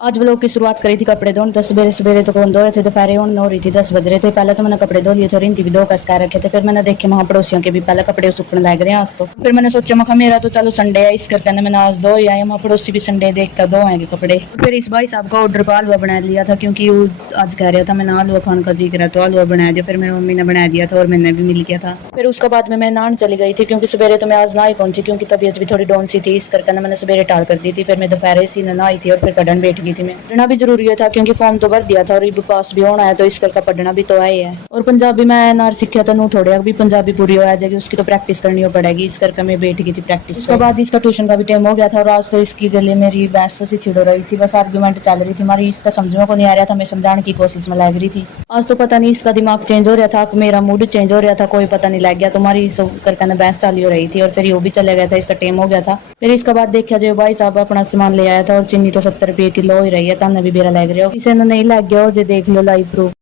आज व्लॉग की शुरुआत करी थी कपड़े धोने। तो सवेरे सवेरे तो कौन धो रहे थे, दोपहर हो रही थी, 10 बज रहे थे। पहले तो मैंने कपड़े धो लिए थे, रिंती भी 2 कस कर रखे थे। फिर मैंने देखे वहां पड़ोसियों के भी पहले कपड़े सूखने लग रहे हैं आज तो। फिर मैंने सोचा मखा मेरा तो चलो संडे है, इस करके मैंने आज धो ही आए। वहाँ पड़ोसी भी संडे देखता धो आएंगे कपड़े। फिर इस भाई साहब का ऑर्डर पर हलवा बना लिया था, क्योंकि वो आज कह रहा था मैंने हलवा खाने का जी करा, तो हलवा बना दिया। फिर मेरी मम्मी ने बना दिया था और मैंने भी मिल गया था। फिर उसके बाद में मैं नहाने चली गई थी, क्योंकि सवेरे तो मैं आज नहाई कौन थी, क्योंकि तबीयत भी थोड़ी डाउन सी थी। इस करके मैंने सवेरे टाल कर दी थी। फिर मैं दोपहर से नहाई थी और फिर कड़न बैठ गई थी। मैं पढ़ना भी जरूरी था, क्योंकि फॉर्म तो भर दिया था और अब पास भी होना है, तो इस करके पढ़ना भी तो है। और पंजाबी मैं नार सीखा था, थोड़े अभी पंजाबी पूरी हो जाएगी, उसकी तो प्रैक्टिस करनी हो पड़ेगी। इस करके मैं बैठ गई थी प्रैक्टिस। उसके बाद इसका ट्यूशन का भी टाइम हो गया था और आज तो इसकी गले मेरी बहस से छिड़ रही थी, बस आर्गुमेंट चल रही थी हमारी। इसका समझ को नहीं आ रहा था, मैं समझाने की कोशिश में लग रही थी। आज तो पता नहीं इसका दिमाग चेंज हो रहा था, मेरा मूड चेंज हो रहा था, कोई पता नहीं लग गया। तुम्हारी करके बहस चालू हो रही थी और फिर वो भी चला गया था, इसका टाइम हो गया था। फिर इसके बाद देखा जाए भाई साहब अपना सामान ले आया था और चीनी तो 70 रुपये किलो हो ही रही है, तब भी बेरा लग रहा हो, किसी ने नहीं लग गया हो, देख लो लाइव प्रूफ।